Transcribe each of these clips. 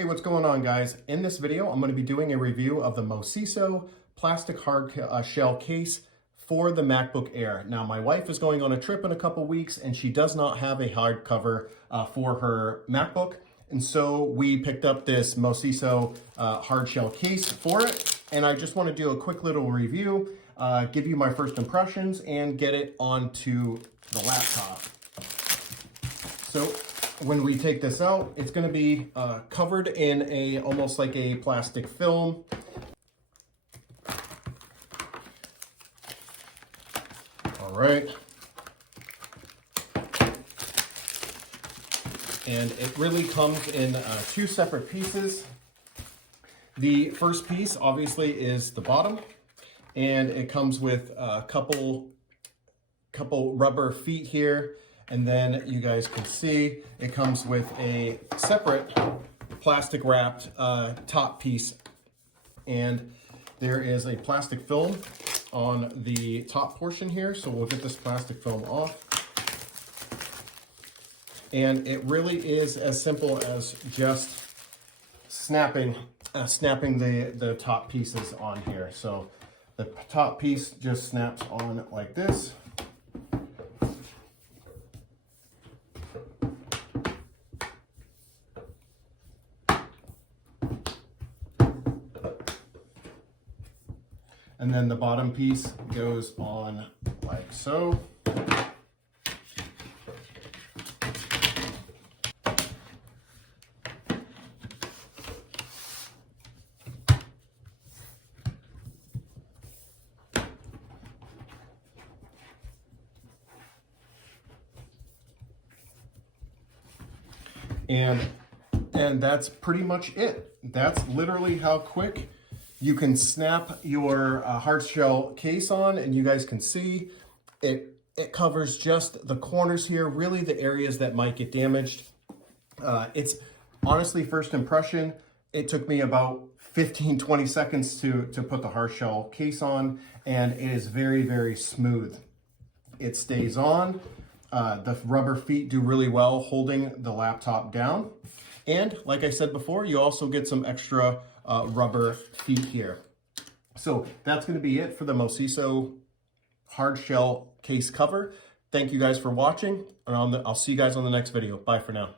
Hey, what's going on, guys? In this video, I'm going to be doing a review of the Mosiso plastic hard shell case for the MacBook Air. Now, my wife is going on a trip in a couple weeks, and she does not have a hard cover for her MacBook. And so we picked up this Mosiso hard shell case for it. And I just want to do a quick little review, give you my first impressions, and get it onto the laptop. So when we take this out, it's going to be covered in almost like a plastic film. All right. And it really comes in two separate pieces. The first piece obviously is the bottom, and it comes with a couple rubber feet here. And then you guys can see it comes with a separate plastic wrapped top piece. And there is a plastic film on the top portion here. So we'll get this plastic film off. And it really is as simple as just snapping the top pieces on here. So the top piece just snaps on like this. And then the bottom piece goes on like so. And that's pretty much it. That's literally how quick you can snap your hard shell case on, and you guys can see it covers just the corners here, really the areas that might get damaged. It's honestly, first impression, it took me about 15-20 seconds to put the hard shell case on, and it is very, very smooth. It stays on. The rubber feet do really well holding the laptop down. And like I said before, you also get some extra rubber feet here. So that's going to be it for the Mosiso hard shell case cover. Thank you guys for watching, and I'll see you guys on the next video. Bye for now.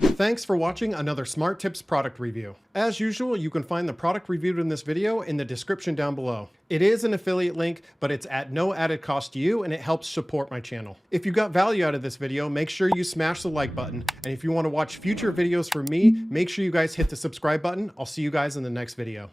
Thanks for watching another SMARTIPS product review. As usual, you can find the product reviewed in this video in the description down below. It is an affiliate link, but it's at no added cost to you, and it helps support my channel. If you got value out of this video, make sure you smash the like button. And if you want to watch future videos from me, make sure you guys hit the subscribe button. I'll see you guys in the next video.